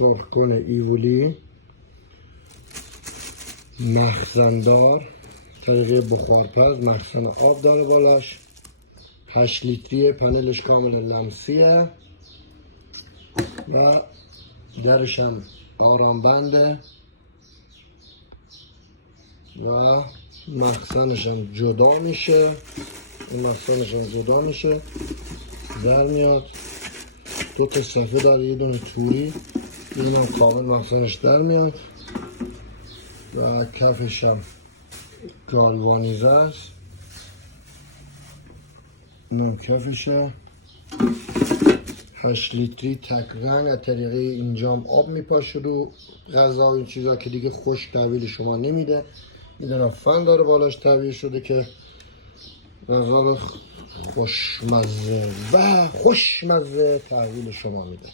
سرخکن ایولی مخزندار، طریقه بخارپز، مخزن آب داره بالاش، 8 لیتریه، پنلش کامل لمسیه و درش هم آرام بنده و مخزنش هم جدا میشه، این مخزنش هم جدا میشه در میاد. 2 تا صفحه داره، یه دونه توری، این هم کامل مخزنش در میاد و کفش هم گالوانیزه است. این هم کفشه، 8 لیتری تک رنگ. از طریقه اینجا هم آب میپاشه رو غذا و این چیزا که دیگه خشک تحویل شما نمیده. این دونه فن داره بالاش تحویل شده که غذا رو خوشمزه تحویل شما میده.